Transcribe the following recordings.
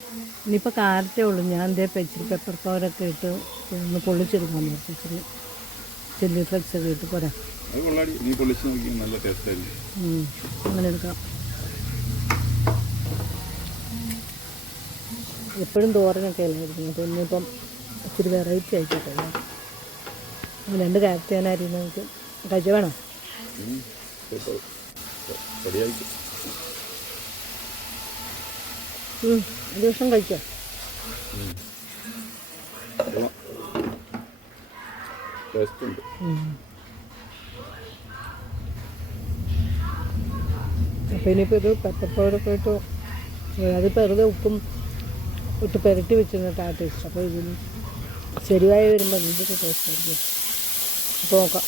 ഇനിയിപ്പോൾ കാരറ്റേ ഉള്ളൂ. ഞാൻ എന്തേ ഇച്ചിരി പെപ്പർ പവറൊക്കെ ഇട്ട് ഒന്ന് പൊള്ളിച്ചെടുക്കാൻ നോക്കി. ഇച്ചിരി ചില്ലി ഫ്ലെക്സ് ഒക്കെ ഇട്ട് പോരാ. അങ്ങനെ എടുക്കാം. എപ്പോഴും തോരനൊക്കെ അല്ലായിരുന്നു. അപ്പോൾ ഇന്നിപ്പം ഇച്ചിരി വെറൈറ്റി ആയിക്കോട്ടെ. 2 കാരറ്റ് ഞാൻ അരിയുന്നത് നമുക്ക് കഴിച്ച വേണം. ഒരു ദിവസം കഴിക്കാം. അപ്പോൾ ഇനിയിപ്പോൾ ഒരു പെപ്പർ പൗഡറൊക്കെ ഇട്ട് അത് വെറുതെ ഉപ്പും ഇട്ട് പുരട്ടി വെച്ചിരുന്നിട്ട് ആ ടേസ്റ്റ്. അപ്പോൾ ഇതിന് ശരിയായി വരുമ്പോൾ എന്തൊക്കെ ടേസ്റ്റ് ആയിരിക്കും. അപ്പോൾ നോക്കാം.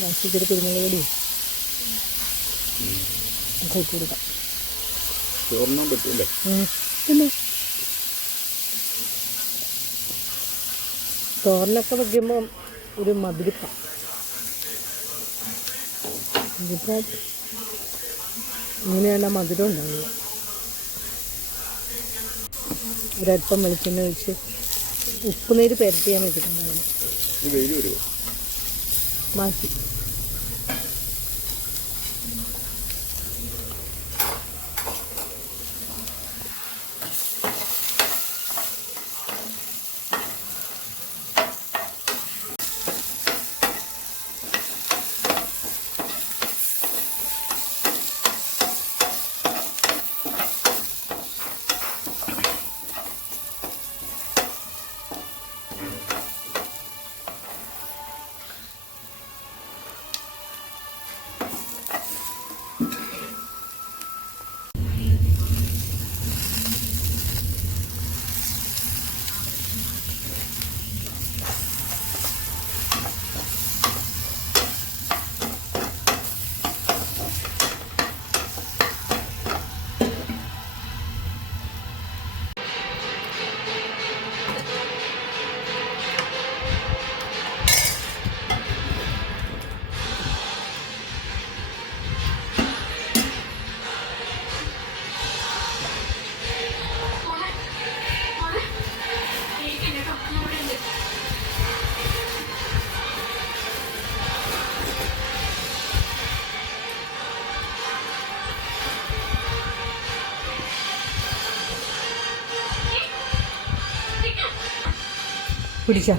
ലാസ്റ്റ് ഇച്ചിരി കുരുമുളക് പൊടി ഒക്കെ ഇട്ട് കൊടുക്കാം. പിന്നെ തോരനൊക്കെ വയ്ക്കുമ്പോൾ ഒരു മധുരിപ്പം. ഇതിപ്പോൾ ഇങ്ങനെയാണ് മധുരം ഉണ്ടാവുക. ഒരല്പം വെളിച്ചെണ്ണ ഒഴിച്ച് ഉപ്പുനീര് പുരട്ടി ഞാൻ വെച്ചിട്ടുണ്ടായിരുന്നു. മാറ്റി പിടിക്കാം.